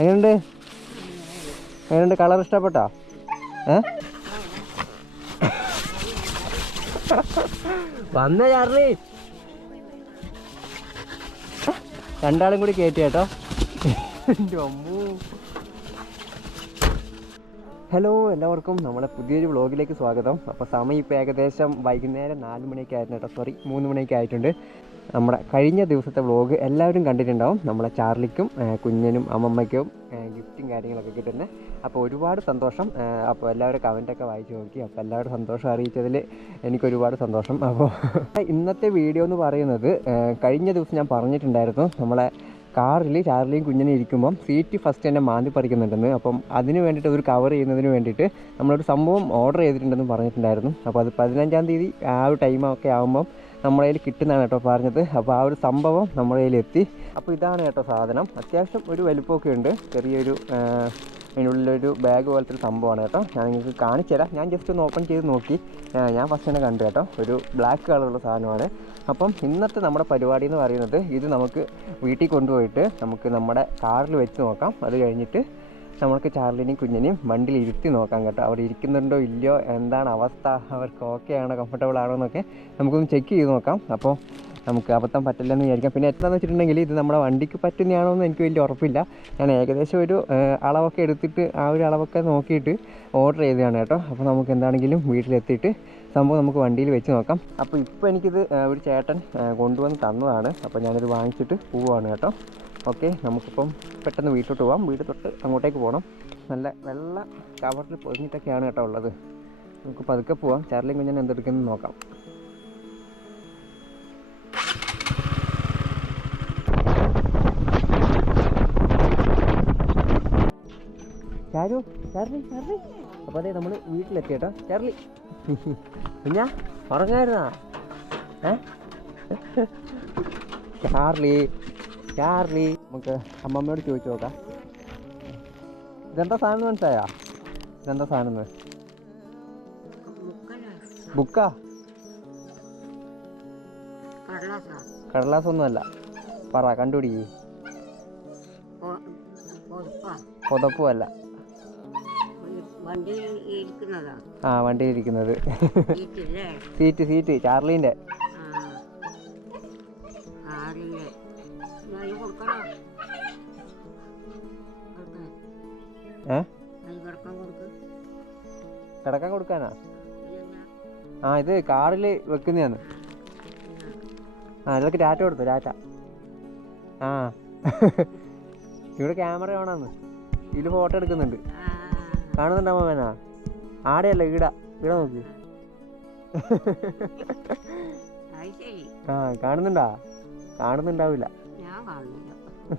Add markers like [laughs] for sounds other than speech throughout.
എങ്ങനെയുണ്ട്? എങ്ങനെയുണ്ട്? കളർ ഇഷ്ടപ്പെട്ടോ? ഏ? വന്ന ചാർലി. രണ്ടാളും കൂടി കയറ്റി കേട്ടോ. ഹലോ എല്ലാവർക്കും നമ്മളെ പുതിയൊരു വ്ളോഗിലേക്ക് സ്വാഗതം. അപ്പോൾ സമയം ഇപ്പോൾ ഏകദേശം വൈകുന്നേരം നാല് മണിയൊക്കെ ആയിരുന്നു കേട്ടോ. സോറി മൂന്ന് മണിയൊക്കെ ആയിട്ടുണ്ട്. നമ്മുടെ കഴിഞ്ഞ ദിവസത്തെ വ്ളോഗ് എല്ലാവരും കണ്ടിട്ടുണ്ടാവും. നമ്മളെ ചാർലിക്കും കുഞ്ഞിനും അമ്മമ്മയ്ക്കും ഗിഫ്റ്റും കാര്യങ്ങളൊക്കെ കിട്ടുന്നത് അപ്പോൾ ഒരുപാട് സന്തോഷം. അപ്പോൾ എല്ലാവരും കമന്റൊക്കെ വായിച്ച് നോക്കി. അപ്പോൾ എല്ലാവരും സന്തോഷം അറിയിച്ചതിൽ എനിക്കൊരുപാട് സന്തോഷം. അപ്പോൾ [laughs] ഇന്നത്തെ വീഡിയോ എന്ന് പറയുന്നത് കഴിഞ്ഞ ദിവസം ഞാൻ പറഞ്ഞിട്ടുണ്ടായിരുന്നു. നമ്മളെ കാറിൽ ചാർലിയും കുഞ്ഞിനെ ഇരിക്കുമ്പം സീറ്റ് ഫസ്റ്റ് തന്നെ മാന്തി പറിക്കുന്നുണ്ടെന്ന്. അപ്പം അതിന് വേണ്ടിയിട്ട് ഒരു കവർ ചെയ്യുന്നതിന് വേണ്ടിയിട്ട് നമ്മളൊരു സംഭവം ഓർഡർ ചെയ്തിട്ടുണ്ടെന്ന് പറഞ്ഞിട്ടുണ്ടായിരുന്നു. അപ്പോൾ അത് പതിനഞ്ചാം തീയതി ആ ഒരു ടൈമൊക്കെ ആകുമ്പം നമ്മുടെ കയ്യിൽ കിട്ടുന്നതാണ് കേട്ടോ പറഞ്ഞത്. അപ്പോൾ ആ ഒരു സംഭവം നമ്മുടെ കയ്യിൽ എത്തി അപ്പോൾ ഇതാണ് കേട്ടോ സാധനം. അത്യാവശ്യം ഒരു വലുപ്പമൊക്കെ ഉണ്ട്. ചെറിയൊരു അതിനുള്ളിലൊരു ബാഗ് പോലത്തെ ഒരു സംഭവമാണ് കേട്ടോ. ഞാൻ നിങ്ങൾക്ക് കാണിച്ചു തരാം. ഞാൻ ജസ്റ്റ് ഒന്ന് ഓപ്പൺ ചെയ്ത് നോക്കി. ഞാൻ ഫസ്റ്റ് തന്നെ കണ്ടു കേട്ടോ. ഒരു ബ്ലാക്ക് കളറുള്ള സാധനമാണ്. അപ്പം ഇന്നത്തെ നമ്മുടെ പരിപാടി എന്ന് പറയുന്നത് ഇത് നമുക്ക് വീട്ടിൽ കൊണ്ടുപോയിട്ട് നമുക്ക് നമ്മുടെ കാറിൽ വെച്ച് നോക്കാം. അത് കഴിഞ്ഞിട്ട് നമുക്ക് ചാർലിനെയും കുഞ്ഞിനെയും വണ്ടിയിൽ ഇരുത്തി നോക്കാം കേട്ടോ. അവർ ഇരിക്കുന്നുണ്ടോ ഇല്ലയോ? എന്താണ് അവസ്ഥ? അവർക്ക് ഓക്കെ ആണോ? കംഫർട്ടബിൾ ആണോ എന്നൊക്കെ നമുക്കൊന്ന് ചെക്ക് ചെയ്ത് നോക്കാം. അപ്പോൾ നമുക്ക് അബദ്ധം പറ്റില്ലെന്ന് വിചാരിക്കാം. പിന്നെ എന്താണെന്ന് വെച്ചിട്ടുണ്ടെങ്കിൽ ഇത് നമ്മുടെ വണ്ടിക്ക് പറ്റുന്നതാണോ എന്ന് എനിക്ക് വലിയ ഉറപ്പില്ല. ഞാൻ ഏകദേശം ഒരു അളവൊക്കെ എടുത്തിട്ട് ആ ഒരു അളവൊക്കെ നോക്കിയിട്ട് ഓർഡർ ചെയ്തതാണ് കേട്ടോ. അപ്പോൾ നമുക്ക് എന്താണെങ്കിലും വീട്ടിലെത്തിയിട്ട് സംഭവം നമുക്ക് വണ്ടിയിൽ വെച്ച് നോക്കാം. അപ്പോൾ ഇപ്പോൾ എനിക്കിത് ഒരു ചേട്ടൻ കൊണ്ടുവന്ന് തന്നതാണ്. അപ്പോൾ ഞാനിത് വാങ്ങിച്ചിട്ട് പോവുകയാണ് കേട്ടോ. ഓക്കെ നമുക്കിപ്പം പെട്ടെന്ന് വീട്ടിലോട്ട് പോകാം വീട് തൊട്ട് അങ്ങോട്ടേക്ക് പോകണം. നല്ല വെള്ള കവറിൽ പൊതിഞ്ഞിട്ടൊക്കെയാണ് കേട്ടോ ഉള്ളത്. നമുക്ക് പതുക്കെ പോവാം. ചാർലിയും കുഞ്ഞൻ എന്തെടുക്കുന്നു നോക്കാം. ചാരു ചാർലി ചാർലി. അപ്പോൾ അതെ നമ്മൾ വീട്ടിലെത്തി കേട്ടോ. ചാർലി. കുഞ്ഞാ ഉറങ്ങായിരുന്നാ? ഏ? ചാർലി. ചാർലി നമുക്ക് അമ്മമ്മയോട് ചോദിച്ചു നോക്കാം. ഇതെന്താ സാധനം മനസ്സിലായാ? ഇതെന്താ സാധനം ബുക്കാ? കടലാസൊന്നുമല്ല പറ കണ്ടുപിടി. പുതപ്പുമല്ല ആ വണ്ടിയിലിരിക്കുന്നത് സീറ്റ് സീറ്റ്. ചാർലീന്റെ. ഇതെന്നാ? ആ ഇത് കാറിൽ വെക്കുന്നതാണ്. ആ ഇതൊക്കെ ഡാറ്റ കൊടുത്തു ഡാറ്റ ആ. ഇവിടെ ക്യാമറ ഓണാന്ന് ഇതിൽ ഫോട്ടോ എടുക്കുന്നുണ്ട്. കാണുന്നുണ്ടോ മോനാ? ആടെയല്ല ഈട. ഈട നോക്ക്. ആ കാണുന്നുണ്ടാ? കാണുന്നുണ്ടാവില്ല.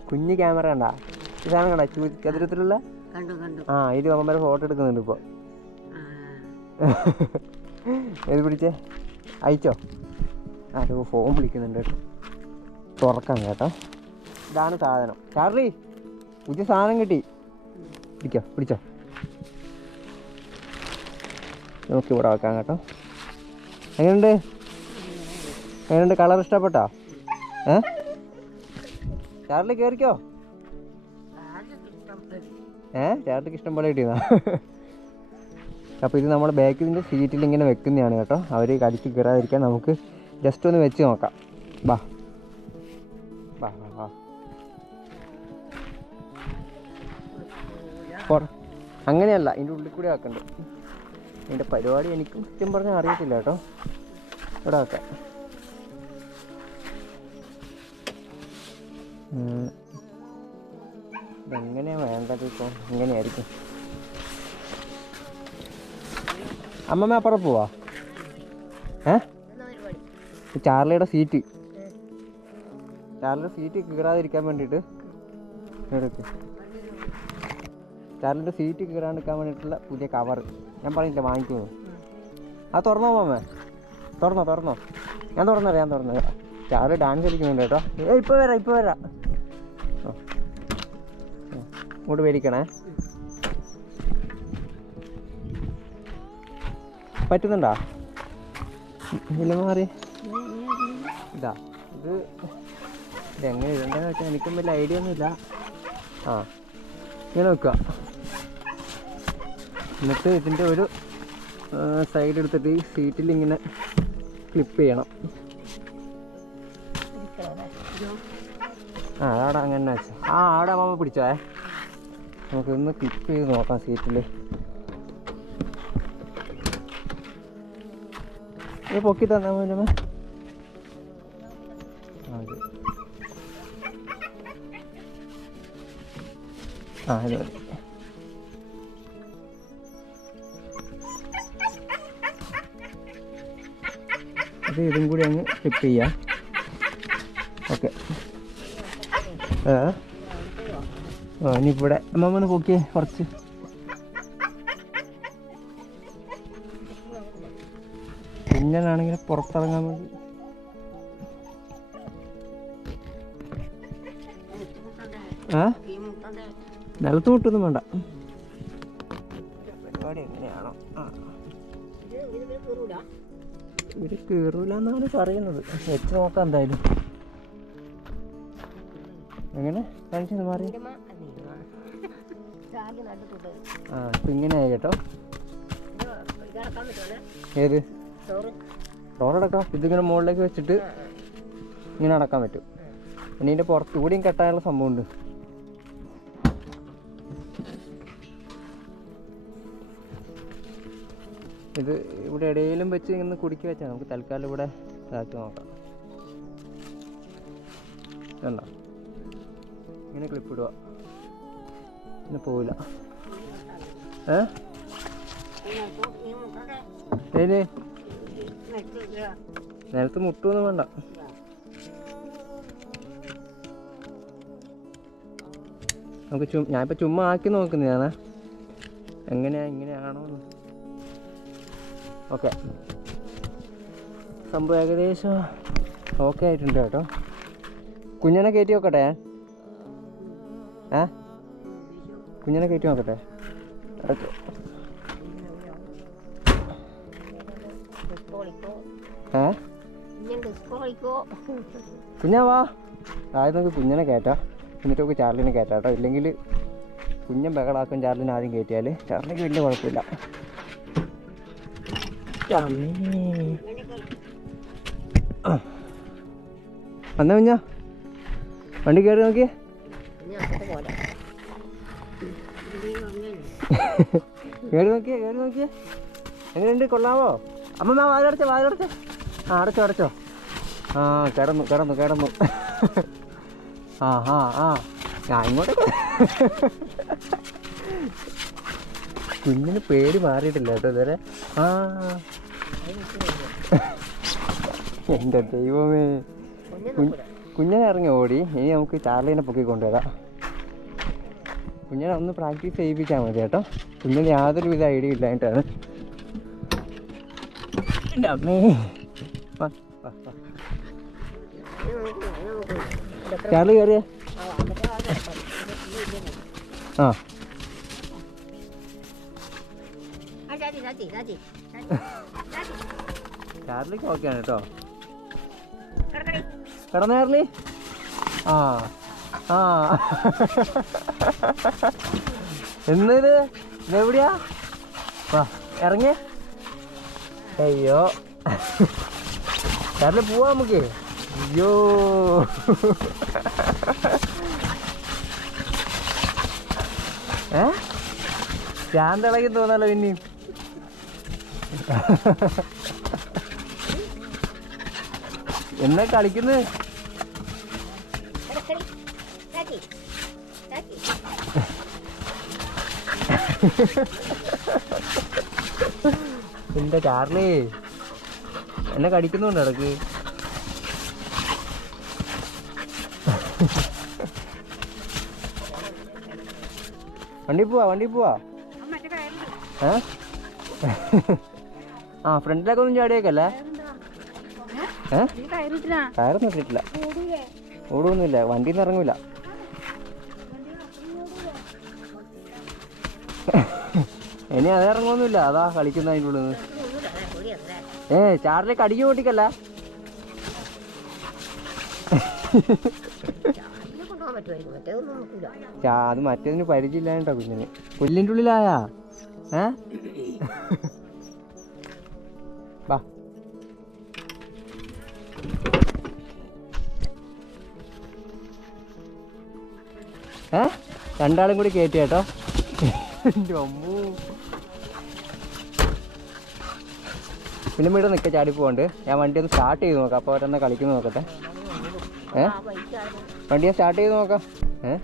കുഞ്ഞ് ക്യാമറ കണ്ടാ? ഇതാണ് കണ്ടാ? ചൂ ചതുരത്തിലുള്ള? ആ ഇതിൽ അമ്മമാരെ ഫോട്ടോ എടുക്കുന്നുണ്ട് ഇപ്പോൾ [laughs] ഏത് പിടിച്ചേ. അയച്ചോ? ആരോ ഫോൺ വിളിക്കുന്നുണ്ട് കേട്ടോ. തുറക്കാം കേട്ടോ. ഇതാണ് സാധനം. ചാർലി പുതിയ സാധനം കിട്ടി. പിടിക്കോ പിടിച്ചോ. നോക്കി ഇവിടെ വെക്കാം കേട്ടോ. എങ്ങനെയുണ്ട് എങ്ങനെയുണ്ട് കളർ ഇഷ്ടപ്പെട്ടോ? ഏ? ചാർലി കയറിക്കോ. ഏ? ചേട്ടക്ക് ഇഷ്ടം പോലെ കിട്ടിയതാ അപ്പോൾ ഇത് നമ്മുടെ ബാക്കിന്റെ സീറ്റിൽ ഇങ്ങനെ വെക്കുന്നതാണ് കേട്ടോ. അവർ കടിച്ച് കയറാതിരിക്കാൻ നമുക്ക് ജസ്റ്റ് ഒന്ന് വെച്ച് നോക്കാം. ബാ. ബാ അങ്ങനെയല്ല ഇതിന്റെ ഉള്ളിൽ കൂടി ആക്കണ്ടേ? ഇതിന്റെ പരിപാടി എനിക്ക് കൃത്യം പറഞ്ഞാൽ അറിയത്തില്ല കേട്ടോ. ഇവിടെ ആക്കാം. ഉം. ഇതെങ്ങനെയാണ് വേണ്ടത് ഇപ്പോൾ ഇങ്ങനെയായിരിക്കും. അമ്മമ്മ അപ്പുറം പോവാ? ഏ? ചാർലിയുടെ സീറ്റ് ചാർലിയുടെ സീറ്റ് കീറാതിരിക്കാൻ വേണ്ടിയിട്ട് ചാർലിയുടെ ചാർലിന്റെ സീറ്റ് കീറാണ്ടിരിക്കാൻ വേണ്ടിയിട്ടുള്ള പുതിയ കവർ ഞാൻ പറഞ്ഞില്ല വാങ്ങിക്കുന്നു ആ തുറന്നോ മാമേ തുറന്നോ തുറന്നോ. ഞാൻ തുറന്നേരാം ഞാൻ തുറന്നു ചാർലി ഡാൻസ് കളിക്കുന്നുണ്ട് കേട്ടോ. ഇപ്പോൾ വരാം ഇപ്പോൾ വരാം. ഇങ്ങോട്ട് മേടിക്കണേ പറ്റുന്നുണ്ടോ? ഇല്ല മാറി ഇതാ ഇത് ഇതെങ്ങനെ ഇടണ്ടെന്ന് വെച്ചാൽ എനിക്കും വലിയ ഐഡിയ ഒന്നുമില്ല. ആ ഇങ്ങനെ വെക്കുക എന്നിട്ട് ഇതിന്റെ ഒരു സൈഡ് എടുത്തിട്ട് ഈ സീറ്റിൽ ഇങ്ങനെ ക്ലിപ്പ് ചെയ്യണം. ആ അവിടെ അങ്ങനെ വെച്ചു. ആ അവിടെ അമ്മ പിടിച്ചോ നമുക്ക് ഒന്ന് ക്ലിപ്പ് ചെയ്ത് നോക്കാം സീറ്റിൽ ഇത് പൊക്കി തന്നാ പോലും ആ ഇത്. മതി. ഇത് ഇതും കൂടി അങ്ങ് സ്കിപ്പ് ചെയ്യാം. ഓക്കെ. ആ. ഇനി ഇവിടെ. അമ്മ ഒന്ന് പൊക്കിയേ കുറച്ച്. കുഞ്ഞനാണെങ്കിൽ പുറത്തിറങ്ങാൻ വേണ്ടി. ആ? നിലത്ത് മുട്ടൊന്നും വേണ്ട. പരിപാടി എങ്ങനെയാണോ. ഇത് കയറൂല എന്നാണ് പറയുന്നത്. വെച്ച് നോക്കാം എന്തായാലും. എങ്ങനെ? കഴിച്ചത് മാറി ആ ഇപ്പം ഇങ്ങനെയായി കേട്ടോ. ഏത്? ചോറ് ഡോറടക്കാം ഇതിങ്ങനെ മുകളിലേക്ക് വെച്ചിട്ട് ഇങ്ങനെ അടക്കാൻ പറ്റും. പിന്നെ ഇതിന്റെ പുറത്ത് കൂടിയും കെട്ടാനുള്ള സംഭവമുണ്ട്. ഇത് ഇവിടെ ഇടയിലും വെച്ച് ഇങ്ങനെ കുടുക്കി വെച്ചാൽ നമുക്ക് തൽക്കാലം ഇവിടെ ഇതാക്കി നോക്കാം. വേണ്ട ഇങ്ങനെ ക്ലിപ്പ് ഇടുക. പിന്നെ പോവില്ല. ഏ? നിലത്ത് മുട്ടൊന്നും വേണ്ട. നമുക്ക് ചു ഞാനിപ്പോൾ ചുമ്മാ ആക്കി നോക്കുന്നതാണ്. എങ്ങനെയാ ഇങ്ങനെയാണോ ഓക്കെ. സംഭവം ഏകദേശം ഓക്കെ ആയിട്ടുണ്ട് കേട്ടോ. കുഞ്ഞനെ കയറ്റി നോക്കട്ടെ? ഏ? കുഞ്ഞനെ കയറ്റി നോക്കട്ടെ? അടച്ചോ. ഏ കുഞ്ഞാവാ ആദ്യം നമുക്ക് കുഞ്ഞിനെ കയറ്റാം എന്നിട്ട് നമുക്ക് ചാർലിനെ കയറ്റാം കേട്ടോ. ഇല്ലെങ്കിൽ കുഞ്ഞൻ ബഹളാക്കും ചാർലിനെ ആദ്യം കയറ്റിയാൽ ചാർലിക്ക് വലിയ കുഴപ്പമില്ല. വന്ന കുഞ്ഞ. വണ്ടി കയറി നോക്കിയേ. കയറി [laughs] നോക്കിയേ കയറി നോക്കിയേ. എങ്ങനെയുണ്ട്? കൊള്ളാമോ അമ്മ വാതിലടച്ചോ വാതിലടച്ചോ ആ അടച്ചോ അടച്ചോ. ആ കിടന്നു കിടന്നു കിടന്നു. ആ ആ ആ. ഞാൻ ഇങ്ങോട്ട് കുഞ്ഞിന് പേര് മാറിയിട്ടില്ല കേട്ടോ ഇതുവരെ. ആ. എന്റെ ദൈവമേ. കുഞ്ഞനെ ഇറങ്ങി ഓടി. ഇനി നമുക്ക് ചാർലീനെ പൊക്കി കൊണ്ടുവരാം. കുഞ്ഞിനെ ഒന്ന് പ്രാക്ടീസ് ചെയ്യിപ്പിച്ചാൽ മതി കേട്ടോ. കുഞ്ഞിന് യാതൊരു വിധ ഐഡിയ ഇല്ലായിട്ടാണ് എന്റെ അമ്മേ. ചാർലി കയറിയേ ആ ചാർലിക്ക് ഓക്കെയാണ് കേട്ടോ കിടന്ന ചാർലി ആ ആ എന്നിത് ഇതെവിടെയാ വാ ഇറങ്ങി അയ്യോ. ചാർലി പോവാ നമുക്ക്. അയ്യോ. ഏ? ശാന്തളകി തോന്നല്ലോ പിന്നെയും എന്നാ കളിക്കുന്നത് കിടക്കടി ചാച്ചി ചാച്ചി എന്റെ ചാർലി. എന്നെ കടിക്കുന്നുണ്ട് ഇടയ്ക്ക് വണ്ടി പോവാ വണ്ടി പോവാ. ഏ? ആ ഫ്രണ്ടിലൊക്കെ ഒന്നും ചാടിയേക്കല്ലേ? ഏ? കയറൊന്നും ഇട്ടിട്ടില്ല. ഓടുമൊന്നുമില്ല വണ്ടിയിൽ നിന്ന് ഇറങ്ങൂല. ഇനി അത് ഇറങ്ങുമൊന്നുമില്ല അതാ കളിക്കുന്ന അതിന്റെ ഉള്ളിൽ ഏ ചാർലി കടിക്ക് പൊട്ടിക്കല്ല? അത് മറ്റേതിന് പരിചയമില്ലാണ്ടോ കുഞ്ഞിന്. പുല്ലിന്റെ ഉള്ളിലായാ? ഏ? ഏ? രണ്ടാളും കൂടി കയറ്റി കേട്ടോ. അമ്മൂ. പിന്നെ ഇവിടെ നിൽക്കുക ചാടി പോകണ്ട് ഞാൻ വണ്ടി ഒന്ന് സ്റ്റാർട്ട് ചെയ്ത് നോക്കാം. അപ്പോൾ അവരൊന്ന് കളിക്കുന്നു നോക്കട്ടെ. ഏ? വണ്ടി ഞാൻ സ്റ്റാർട്ട് ചെയ്ത് നോക്കാം. ഏ?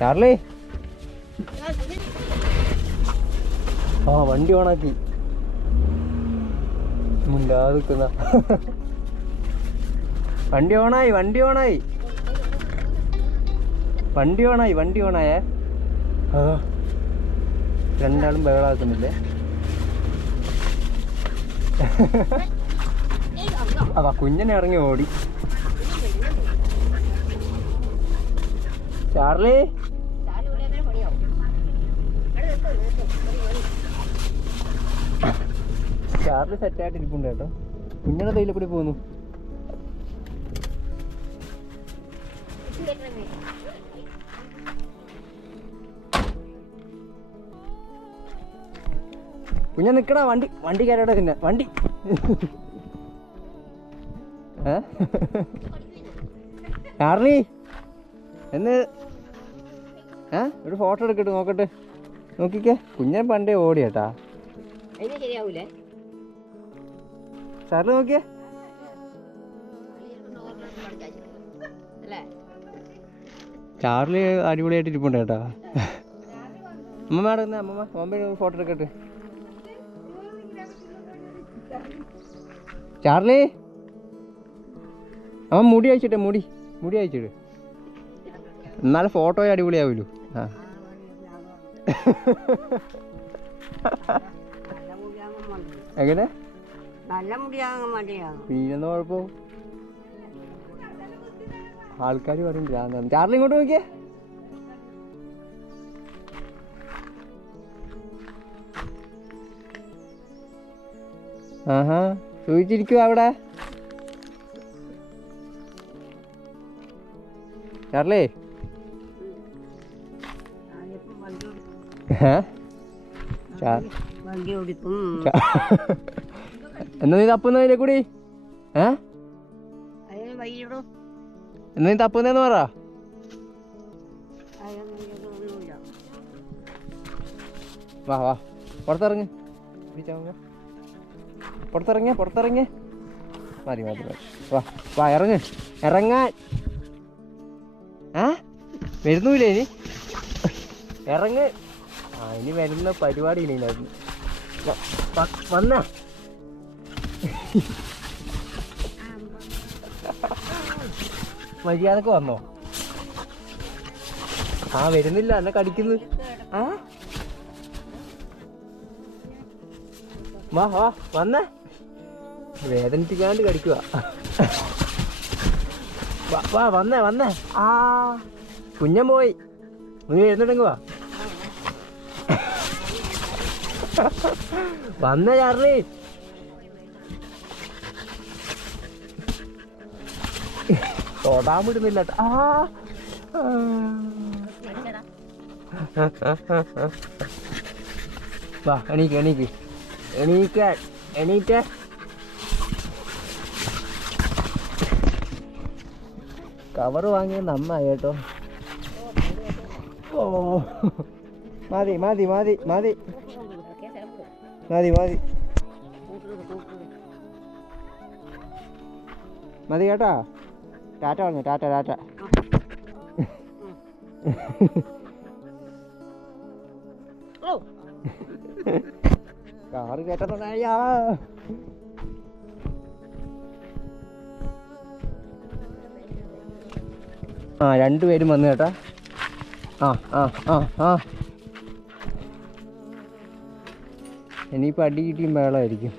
ചാർലി. ആ വണ്ടി ഓണാക്കി. മുണ്ടാതെ നിൽക്കുന്ന വണ്ടി ഓണായി വണ്ടി ഓണായി. വണ്ടി ഓണായി വണ്ടി ഓണായേ. രണ്ടാളും ബഹളാക്കുന്നില്ലേ? അതാ കുഞ്ഞനെ ഇറങ്ങി ഓടി. ചാർലി ചാലി ഇവിടെ എങ്ങനെ പണിയാവും അവിടെ നിർത്ത്, നിർത്ത്. മതി, മതി. ചാർലി സെറ്റായിട്ട് ഇരിപ്പുണ്ട് കേട്ടോ. കുഞ്ഞിനെ തൈല കൂടി പോകുന്നു. കുഞ്ഞ നിക്കടാ വണ്ടി വണ്ടി കയറട്ടെ പിന്നെ വണ്ടി. ആർണി എന്ന് ഏ? ഒരു ഫോട്ടോ എടുക്കട്ടെ നോക്കട്ടെ. നോക്കിക്കേ. കുഞ്ഞൻ പണ്ടേ ഓടിയട്ടാ. ശരിയാവൂലേ? ചാർലി നോക്കിയേ. ചാർലി അടിപൊളിയായിട്ട് ഇരിപ്പുണ്ട് കേട്ടാ. നിന്ന് അമ്മമ്മ അമ്മ ഫോട്ടോ എടുക്കട്ടെ. ചാർലി. അമ്മ മുടി അയച്ചിട്ടെ മുടി മുടി അയച്ചിട്ട് എന്നാലും ഫോട്ടോ അടിപൊളിയാവൂലോ? ആ. എങ്ങനെ? നല്ല മുടിയാകാൻ മടിയാണ് പിന്നെന്താ കുഴപ്പം? ആൾക്കാർ പറയും ചാർലി ഇങ്ങോട്ട് നോക്കിയേ. ആഹാ ചോദിച്ചിരിക്കുവോ അവിടെ. ചാർലി. ഏ? ചാ- വണ്ടി ഓടിക്കും [laughs] എന്നാ നീ തപ്പുന്ന തപ്പുന്നതിനെ കൂടി? ഏ? അതിന് എന്നാ നീ തപ്പുന്നെന്ന് പറ. വാ വാ. പുറത്തിറങ്ങ്. പുറത്തിറങ്ങിയ പുറത്തിറങ്ങിയ മതി മതി മതി. വാ വാ ഇറങ്ങ്. ഇറങ്ങാൻ. ആ വരുന്നൂലേ ഇനി? ഇറങ്ങ്. ആ ഇനി വരുന്ന പരിപാടി ഇനി വന്നാ. മര്യാദയ്ക്ക് വന്നോ? ആ വരുന്നില്ല. എന്നെ കടിക്കുന്നു? ആ? വാ വാ വന്നേ. വേദനിപ്പിക്കാണ്ട് കടിക്കുക വാ വാ വന്നേ വന്നേ. ആ. കുഞ്ഞൻ പോയി. നീ എഴുന്നിട്ടെങ്ക് വാ. വന്നേ ചാർലി. തൊടാൻ വിടുന്നില്ല. ആ. വാ എണീക്ക് എണീക്ക്. എണീക്കാൻ എണീറ്റേ. കവർ വാങ്ങിയത് നന്നായി കേട്ടോ. ഓ. മതി മതി മതി മതി. മതി മതി. മതി കേട്ടാ? ടാറ്റ പറഞ്ഞു ടാറ്റ ടാറ്റ കാറ് കയറ്റത്തയ്യാ ആ രണ്ടുപേരും വന്നു കേട്ടാ. ആ ആ ആ ആ. ഇനിയിപ്പോൾ അടി കിട്ടിയും ബഹളമായിരിക്കും.